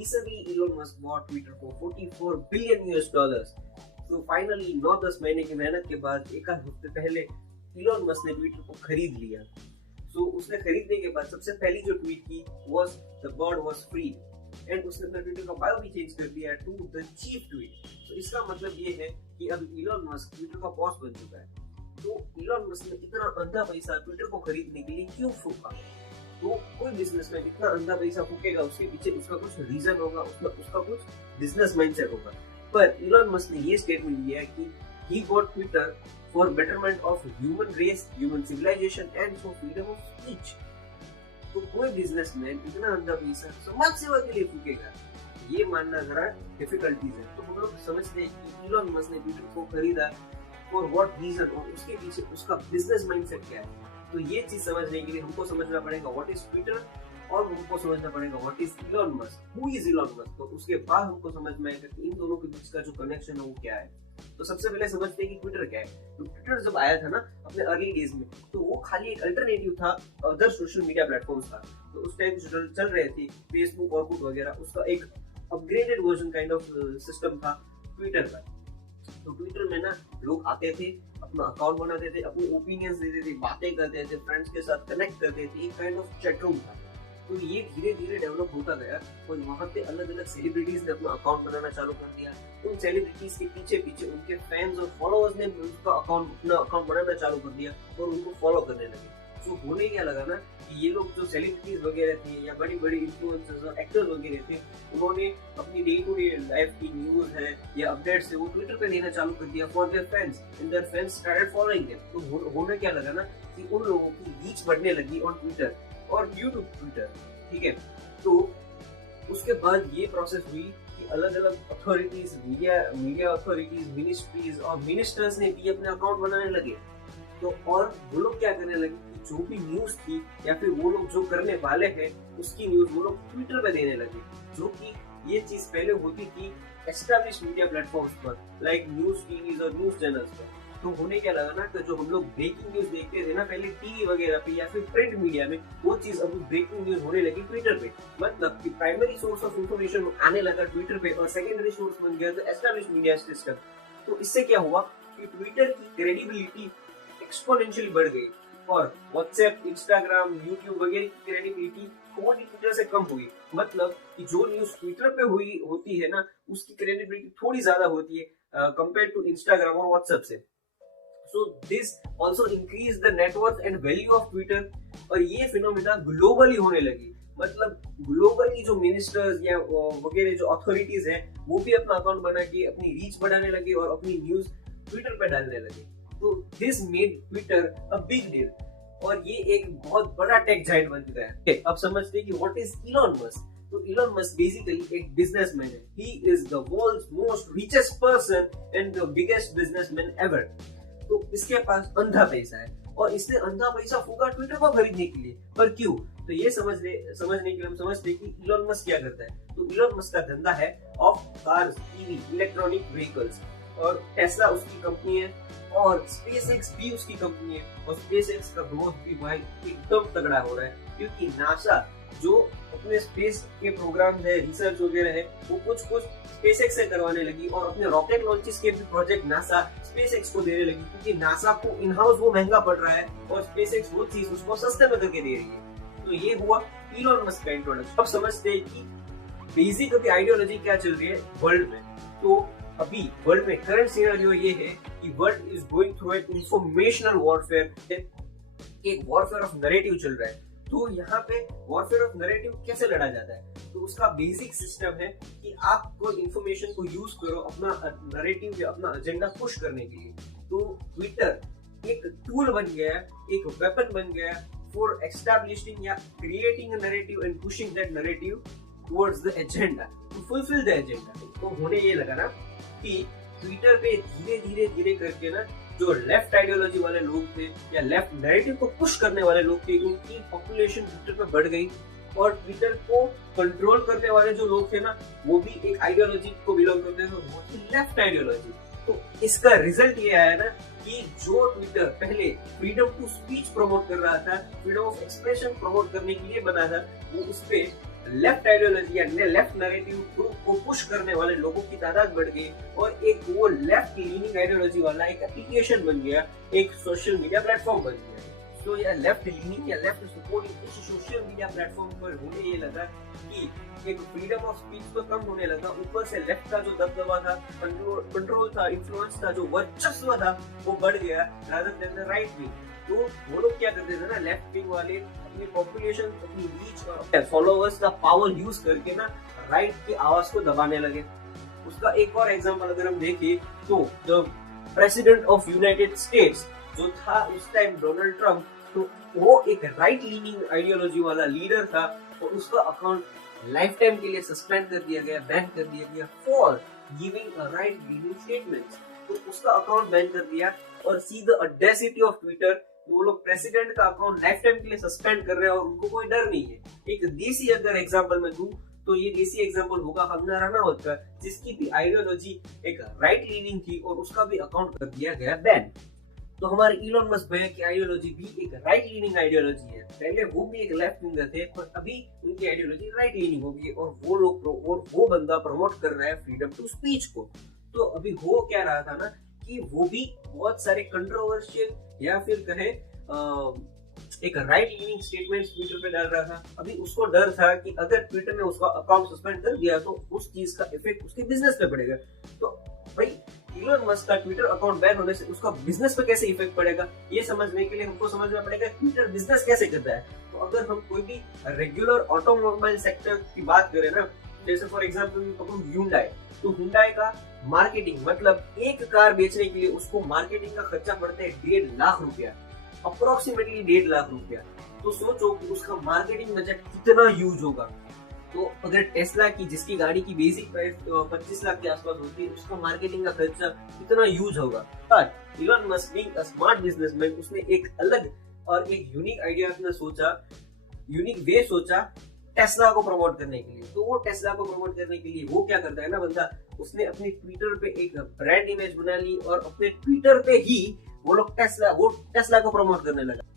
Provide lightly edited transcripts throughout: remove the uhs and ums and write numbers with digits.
recently Elon Musk bought Twitter for 44 billion US dollars. तो finally 9-10 महीने की मेहनत के बाद एक हफ्ते पहले इलॉन मस्क ने ट्विटर को खरीद लिया। सो उसने खरीदने के बाद सबसे पहली जो ट्वीट की was the bird was free and उसने अपना ट्विटर का बायो भी चेंज कर दिया टू द चीफ ट्वीट। तो इसका मतलब ये है कि अब इलॉन मस्क ट्विटर का बॉस बन चुका है। तो इलॉन मस्क ने इतना अंधा पैसा ट्विटर को खरीदने के लिए क्यों फूका? तो कोई बिजनेसमैन इतना अंधा पैसा फूकेगा, उसके पीछे उसका कुछ रीजन होगा, उसका कुछ बिजनेस माइंडसेट होगा। पर इलॉन मस्क ने ये स्टेटमेंट दिया है कि he bought Twitter for betterment of human race, human civilization and for freedom of speech। तो कोई बिजनेसमैन इतना अंधा पैसा समाज सेवा के लिए फूकेगा, ये मानना जरा डिफिकल्टीज है। तो हम लोग समझते हैं कि इलॉन मस्क ने ट्विटर को खरीदा फॉर व्हाट रीजन और उसके पीछे उसका बिजनेस माइंडसेट क्या है। तो ये चीज समझने के लिए हमको समझना पड़ेगा व्हाट इज ट्विटर और हमको समझना पड़ेगा what is Elon Musk, who is Elon Musk. तो उसके बाद हमको समझ में आएगा कि इन दोनों के बीच का जो कनेक्शन है वो क्या है। तो सबसे पहले समझते हैं कि ट्विटर क्या है। तो ट्विटर जब आया था ना अपने अर्ली डेज में, तो वो खाली एक अल्टरनेटिव था अदर सोशल मीडिया प्लेटफॉर्म्स का। तो उस टाइम जो चल रहे थे फेसबुक और वगैरह, उसका एक upgraded version kind of system था ट्विटर का। तो ट्विटर में ना लोग आते थे, अपना अकाउंट बनाते थे, अपने ओपिनियंस देते थे, बातें करते थे, फ्रेंड्स के साथ कनेक्ट करते थे, एक काइंड ऑफ चैट रूम था। तो ये धीरे धीरे डेवलप होता गया और वहाँ पे अलग अलग सेलिब्रिटीज ने अपना अकाउंट बनाना चालू कर दिया। उन सेलिब्रिटीज के पीछे पीछे उनके फैंस और फॉलोअर्स ने अपना अकाउंट बनाना चालू कर दिया और उनको फॉलो करने लगे। तो होने क्या लगा ना कि ये लोग जो सेलिब्रिटीज वगैरह थे या बड़ी बड़ी इन्फ्लुएंसर्स और एक्टर्स वगैरह थे, उन्होंने अपनी डे टू डे लाइफ की न्यूज है या अपडेट्स है वो ट्विटर पे देना चालू कर दिया for their fans and there fans started following them. तो होने क्या लगा ना कि उन लोगों की रीच बढ़ने लगी ऑन ट्विटर और ड्यू टू ट्विटर, ठीक है। तो उसके बाद ये प्रोसेस हुई कि अलग अलग अथॉरिटीज, मीडिया अथॉरिटीज, मिनिस्ट्रीज और मिनिस्टर्स ने भी अपने अकाउंट बनाने लगे। तो और वो लोग क्या करने लगे कि जो भी न्यूज थी या फिर वो लोग जो करने वाले हैं उसकी न्यूज वो लोग ट्विटर पे देने लगे, जो कि ये चीज पहले होती थी एस्टैब्लिश मीडिया प्लेटफॉर्म्स पर लाइक न्यूज टीवीज और न्यूज चैनल्स पर। तो होने क्या लगा ना कि जो हम लोग ब्रेकिंग न्यूज देखते थे ना पहले टीवी वगैरह पे या फिर प्रिंट मीडिया में, वो चीज अब ब्रेकिंग न्यूज होने लगी ट्विटर पे। मतलब कि प्राइमरी सोर्स ऑफ इंफॉर्मेशन आने लगा ट्विटर पे और सेकेंडरी सोर्स बन गया एस्टैब्लिश मीडिया सिस्टम। तो इससे क्या हुआ कि ट्विटर की क्रेडिबिलिटी एक्सपोनेंशियली बढ़ गई और व्हाट्सएप, इंस्टाग्राम, यूट्यूब वगैरह की क्रेडिबिलिटी थोड़ी ट्विटर से कम हुई। मतलब कि जो न्यूज ट्विटर पे हुई होती है ना उसकी क्रेडिबिलिटी थोड़ी ज्यादा होती है कंपेयर टू इंस्टाग्राम और व्हाट्सएप से। So this also increased the net worth and value of Twitter और ये फिनोमेना ग्लोबली होने लगी। मतलब ग्लोबली जो मिनिस्टर्स या वगैरह जो अथॉरिटीज हैं वो भी अपना अकाउंट बना के अपनी रीच बढ़ाने लगे और अपनी न्यूज ट्विटर पे डालने लगे। तो this made Twitter a big deal और ये एक बहुत बड़ा टेक जायंट बन चुका है। अब समझते हैं कि व्हाट इज इलॉन मस्क। तो इलॉन मस्क बेसिकली एक बिजनेसमैन है। He is the world's most richest person and the biggest businessman ever. तो इसके पास अंधा पैसा है और इसने अंधा पैसा फूका ट्विटर को खरीदने के लिए। पर क्यों? तो ये समझने के लिए हम समझते हैं कि इलॉन मस्क क्या करता है। तो इलॉन मस्क का धंधा है of cars, EV, electronic vehicles और टेस्ला उसकी कंपनी है और स्पेसएक्स भी उसकी कंपनी है। और स्पेसएक्स का ग्रोथ भी भाई एकदम तगड़ा हो रहा है क्योंकि नासा जो अपने स्पेस के प्रोग्राम है, रिसर्च वगैरह है, वो कुछ स्पेसएक्स से करवाने लगी और अपने रॉकेट लॉन्चेस के भी प्रोजेक्ट नासा स्पेसएक्स को देने लगी क्योंकि नासा को इन हाउस वो महंगा पड़ रहा है और स्पेसएक्स वो चीज उसको सस्ते में करके दे रही है। तो ये हुआ इलॉन मस्क का इंट्रोडक्शन। अब समझते हैं कि बेसिक अभी आइडियोलॉजी क्या चल रही है वर्ल्ड में। तो अभी वर्ल्ड में करंट सिनेरियो ये है कि world is going through an informational warfare, एक वॉरफेयर ऑफ नैरेटिव चल रहा है। तो यहाँ पे वॉरफेयर ऑफ नैरेटिव कैसे लड़ा जाता है? तो उसका बेसिक सिस्टम है कि आप कोई इंफॉर्मेशन को यूज करो अपना नैरेटिव या अपना एजेंडा पुश करने के लिए। तो ट्विटर एक टूल बन गया, एक वेपन बन गया फॉर एस्टैब्लिशिंग या creating a narrative and pushing that narrative towards the agenda to fulfil the agenda. तो होने ये लगा ना कि ट्विटर पे धीरे धीरे करके ना जो लेफ्ट आइडियोलॉजी वाले लोग थे या लेफ्ट नैरेटिव को पुश करने वाले लोग थे उनकी पॉपुलेशन ट्विटर पे बढ़ गई और ट्विटर को कंट्रोल करने वाले जो लोग थे ना वो भी एक आइडियोलॉजी को बिलोंग करते थे, वो थी लेफ्ट आइडियोलॉजी। तो इसका रिजल्ट ये आया ना कि जो ट्विटर पहले फ्रीडम टू स्पीच प्रमोट कर रहा था, फ्रीडम ऑफ एक्सप्रेशन प्रमोट करने के लिए बना था, वो उस पे लेफ्ट आइडियोलॉजी या लेफ्ट नैरेटिव को पुश करने वाले लोगों की तादाद बढ़ गई और एक वो लेफ्ट लीनिंग आइडियोलॉजी वाला एक एप्लीकेशन बन गया, एक सोशल मीडिया प्लेटफॉर्म बन गया। तो यह लेफ्ट लीनिंग या लेफ्ट सपोर्टिंग इस सोशल मीडिया प्लेटफॉर्म पर होने ये लगा कि एक फ्रीडम ऑफ स्पीच तो कम होने लगा, ऊपर से लेफ्ट का जो दबदबा था, कंट्रोल था, इन्फ्लुएंस था, जो वर्चस्व था वो बढ़ गया rather than the right wing. तो वो लोग क्या करते थे ना, लेफ्ट विंग वाले अपनी पॉपुलेशन, अपनी रीच और फॉलोअर्स का पावर यूज करके ना राइट की आवाज को दबाने लगे। उसका एक और एग्जांपल अगर हम देखें तो the president of United states जो था उस टाइम डोनाल्ड ट्रंप, तो वो एक राइट लीनिंग आइडियोलॉजी वाला लीडर था और उसका अकाउंट लाइफ टाइम के लिए सस्पेंड कर दिया गया, बैन कर दिया गया for giving a right leaning statements. तो उसका अकाउंट बैन कर दिया और see the audacity of Twitter, वो लोग प्रेसिडेंट का अकाउंट लाइफ टाइम के लिए सस्पेंड कर रहे हैं और उनको कोई डर नहीं है। एक देसी अगर एग्जांपल मैं दूं तो ये देसी एग्जांपल होगा कंगना रनावत का, जिसकी भी आइडियोलॉजी एक राइट लीनिंग थी और उसका भी अकाउंट कर दिया गया बैन। तो हमारे इलोन मस्क भैया की आइडियोलॉजी भी एक राइट लीनिंग आइडियोलॉजी है। पहले वो भी एक लेफ्ट विंगर थे पर अभी उनकी आइडियोलॉजी राइट लीनिंग हो गई और वो लोग और वो बंदा प्रमोट कर रहा है फ्रीडम टू स्पीच को। तो अभी हो क्या रहा था ना कि वो भी बहुत सारे कंट्रोवर्शियल या फिर कहे एक राइट लीनिंग स्टेटमेंट ट्विटर पे डाल रहा था। अभी उसको डर था कि अगर ट्विटर ने उसका अकाउंट सस्पेंड कर दिया तो उस चीज का इफेक्ट उसके बिजनेस पे पड़ेगा। तो भाई इलोन मस्क का ट्विटर अकाउंट बैन होने से उसका बिजनेस पे कैसे इफेक्ट पड़ेगा, ये समझने के लिए हमको समझना पड़ेगा ट्विटर बिजनेस कैसे करता है। तो अगर हम कोई भी रेगुलर ऑटोमोबाइल सेक्टर की बात करें ना, जैसे फॉर एग्जांपल Hyundai, तो Hyundai का मार्केटिंग मतलब एक कार बेचने के लिए उसको मार्केटिंग का खर्चा पड़ता है 1.5 लाख रुपया, अप्रोक्सीमेटली 1.5 लाख रुपया। तो सोचो कि उसका मार्केटिंग बजट कितना यूज होगा। तो अगर टेस्ला की जिसकी गाड़ी की बेसिक प्राइस 25 लाख के आसपास होती है, उसका मार्केटिंग का खर्चा कितना यूज होगा। पर Elon Musk being a smart businessman, उसने एक अलग और एक यूनिक आइडिया अपना सोचा, यूनिक वे सोचा टेस्ला को प्रमोट करने के लिए। तो वो टेस्ला को प्रमोट करने के लिए वो क्या करता है ना बंदा, उसने अपने ट्विटर पे एक ब्रांड इमेज बना ली और अपने ट्विटर पे ही वो लोग टेस्ला को प्रमोट करने लगा।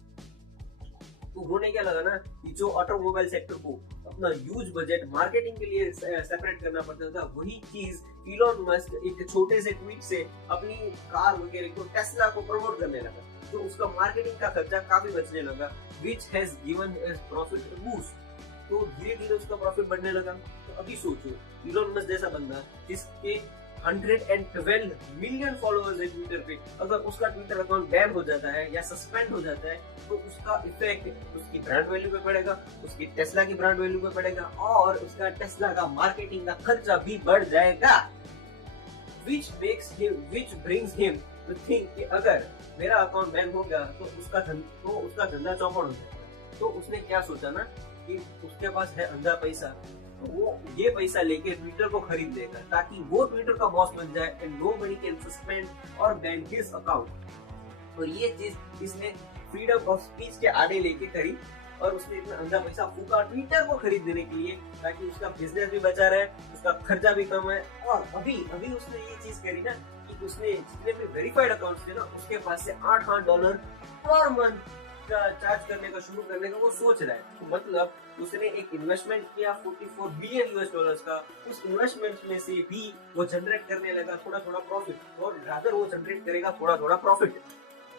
तो होने क्या लगा ना कि जो ऑटोमोबाइल सेक्टर को अपना ह्यूज बजट मार्केटिंग के लिए सेपरेट करना पड़ता था, वही चीज इलोन मस्क एक छोटे से ट्वीट से अपनी कार वगैरह को टेस्ला को प्रमोट करने लगा। तो उसका मार्केटिंग का खर्चा काफी बचने लगा, which has given his profit a boost। तो धीरे धीरे उसका प्रॉफिट बढ़ने लगा। तो अभी सोचो इलोन मस्क जैसा बंदा जिसके 112 मिलियन फॉलोअर्स है ट्विटर पे, अगर उसका ट्विटर अकाउंट बैन हो जाता है या सस्पेंड हो जाता है तो उसका इफेक्ट उसकी ब्रांड वैल्यू पे पड़ेगा, उसकी टेस्ला की ब्रांड वैल्यू पे पड़ेगा और उसका टेस्ला का मार्केटिंग का खर्चा भी बढ़ जाएगा। which brings him to think कि अगर मेरा अकाउंट बैन हो गया तो उसका धंधा चौपट हो जाएगा। तो उसने क्या सोचा ना कि उसके पास है अंधा पैसा, तो वो ये पैसा लेके ट्विटर को खरीद लेगा ताकि वो ट्विटर का बॉस बन जाए एंड नोबडी कैन सस्पेंड और बैन हिज अकाउंट। और ये चीज इसने फ्रीडम ऑफ स्पीच के आड़े लेके करी और उसने इतना अंधा पैसा फूका ट्विटर को खरीद देने के लिए ताकि उसका बिजनेस भी बचा रहे, उसका खर्चा भी कम है। और अभी उसने ये चीज करी ना कि उसने जितने भी वेरीफाइड अकाउंट्स थे ना उसके पास से $8 पर मंथ का चार्ज करने का शुरू करने का वो सोच रहा है। तो मतलब उसने एक इन्वेस्टमेंट किया $44 बिलियन का, उस इन्वेस्टमेंट में से भी वो जनरेट करने लगा थोड़ा थोड़ा प्रॉफिट और रादर वो जनरेट करेगा थोड़ा थोड़ा profit.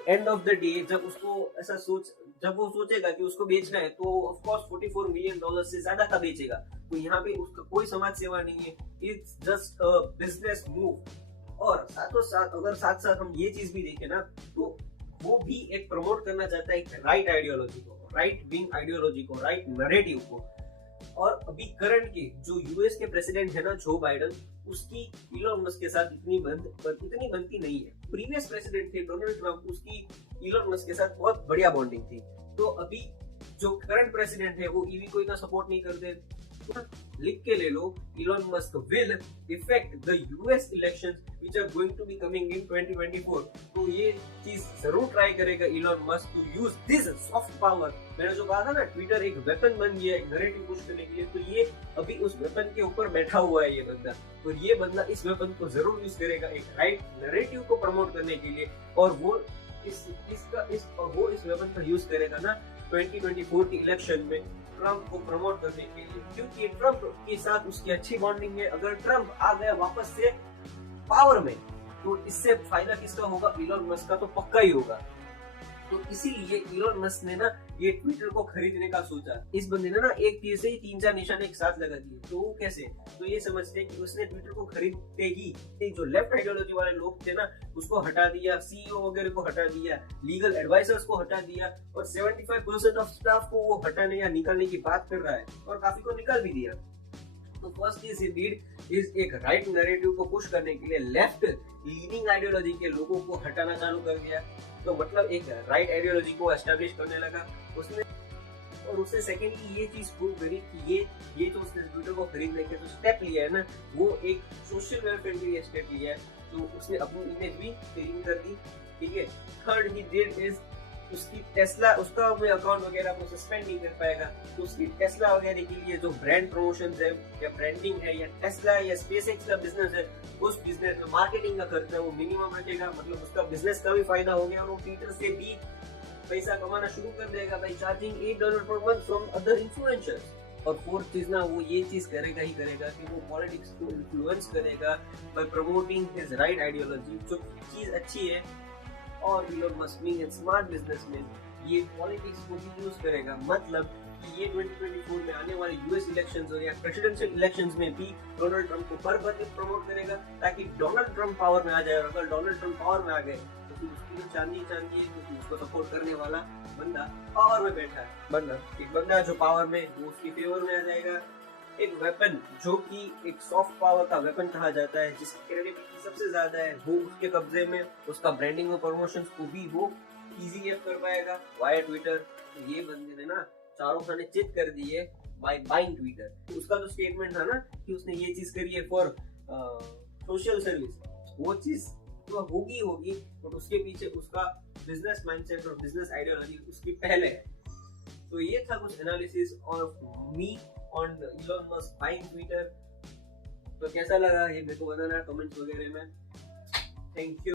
End of the day जब वो सोचेगा कि उसको बेचना है तो ऑफ कोर्स $44 मिलियन से ज्यादा का बेचेगा। तो यहाँ पे उसका कोई समाज सेवा नहीं है, it's just a business move. और साथों साथ अगर साथ साथ हम ये चीज भी देखें ना तो वो भी एक प्रमोट करना चाहता है एक राइट आइडियोलॉजी को, राइट विंग आइडियोलॉजी को, राइट नैरेटिव को। और अभी करंट के जो यूएस के प्रेसिडेंट है ना जो बाइडेन, उसकी इलोन मस्क के साथ इतनी बनती नहीं है। प्रीवियस प्रेसिडेंट थे डोनाल्ड ट्रंप, उसकी इलोन मस्क के साथ बहुत बढ़िया बॉन्डिंग थी। तो अभी जो करंट प्रेसिडेंट है वो ईवी को इतना सपोर्ट नहीं करते। तो लिख के ले लो, Elon Musk will effect the US elections which are going to be coming in 2024। तो ये चीज जरूर ट्राई करेगा Elon Musk to use this soft power. मैंने जो कहा था ना ट्विटर एक वेपन बन गया है नैरेटिव पुश करने के लिए, तो ये अभी उस वेपन के ऊपर बैठा हुआ है ये बंदा। और ये बंदा इस वेपन को जरूर यूज करेगा एक राइट नैरेटिव को प्रमोट करने के लिए। और वो इस वेपन का यूज करेगा ना 2024 के इलेक्शन में ट्रम्प को प्रमोट करने के लिए, क्योंकि ट्रम्प के साथ उसकी अच्छी बॉन्डिंग है। अगर ट्रम्प आ गया वापस से पावर में तो इससे फायदा किसका होगा? इलॉन मस्क का तो पक्का ही होगा। तो इसीलिए इलॉन मस्क ने ना ये ट्विटर को खरीदने का सोचा। इस बंदे ने ना एक तीर से ही 3-4 निशान एक साथ लगा दिए। तो वो कैसे? तो ये समझते हैं कि उसने ट्विटर को खरीदते ही जो लेफ्ट आइडियोलॉजी वाले लोग थे ना उसको हटा दिया, सीईओ वगैरह को हटा दिया, लीगल एडवाइजर्स को हटा दिया, और 75% ऑफ स्टाफ को वो हटाने या निकालने की बात कर रहा है, और काफी को निकाल भी दिया। तो फर्स्ट चीज ही डीड इज एक राइट नैरेटिव को पुश करने के लिए लेफ्ट लीनिंग आइडियोलॉजी के लोगों को हटाना चालू कर दिया। तो मतलब एक राइट आइडियोलॉजी को एस्टैब्लिश करने लगा उसने। और उसने सेकेंडली ये चीज प्रूव करी कि ये जो उसने ट्विटर को खरीदने के जो स्टेप लिया है ना वो एक सोशल वेलफेयर के लिए स्टेप लिया है। तो उसने अपनी इमेज भी क्लीन कर दी, ठीक है। थर्ड ही डिड इज उसकी टेस्ला, उसका अकाउंट वगैरह को सस्पेंड नहीं कर पाएगा, तो उसकी टेस्ला वगैरह के लिए जो ब्रांड प्रमोशन है या ब्रांडिंग है या टेस्ला या स्पेसएक्स का बिजनेस है, उस बिजनेस में मार्केटिंग का खर्चा वो मिनिमम रखेगा। मतलब उसका बिजनेस का भी फायदा हो गया और वो ट्विटर से भी पैसा कमाना शुरू कर देगा bye charging $8 per month from other influencers. और फोर्थ चीज ना वो ये चीज करेगा ही करेगा कि वो पॉलिटिक्स को इन्फ्लुएंस करेगा bye promoting his right ideology, जो चीज अच्छी है। और Elon Musk being a smart businessman ये पॉलिटिक्स को भी यूज करेगा। मतलब कि ये 2024 में आने वाले यूएस इलेक्शंस और या प्रेसिडेंशियल इलेक्शंस में भी डोनाल्ड ट्रंप को भर भर के प्रमोट करेगा, ताकि डोनाल्ड ट्रंप पावर में आ जाए। और अगर डोनाल्ड ट्रंप पावर में आ गए तो फिर उसकी तो चांदी है, क्योंकि उसको सपोर्ट करने वाला बंदा पावर में बैठा है। एक बंदा जो पावर में वो उसकी फेवर में आ जाएगा। एक वेपन जो कि एक सॉफ्ट पावर का वेपन कहा जाता है, जिसकी क्रेडिबिलिटी सबसे ज्यादा है, वो उसके कब्जे में। उसका ब्रांडिंग और प्रमोशंस को भी वो इजीली कर पाएगा वाया ट्विटर। तो ये बंदे ने ना चारों खाने चित कर दिए बाय बाइंग ट्विटर। तो उसका जो स्टेटमेंट था ना कि उसने ये चीज करी है फॉर सोशल सर्विस, वो चीज तो होगी, बट उसके पीछे उसका बिजनेस माइंडसेट और बिजनेस आइडियोलॉजी उसकी पहले है। तो ये था कुछ analysis of me on Elon Musk buying Twitter. तो कैसा लगा ये मेरे को बताना कमेंट्स वगैरह में। Thank you.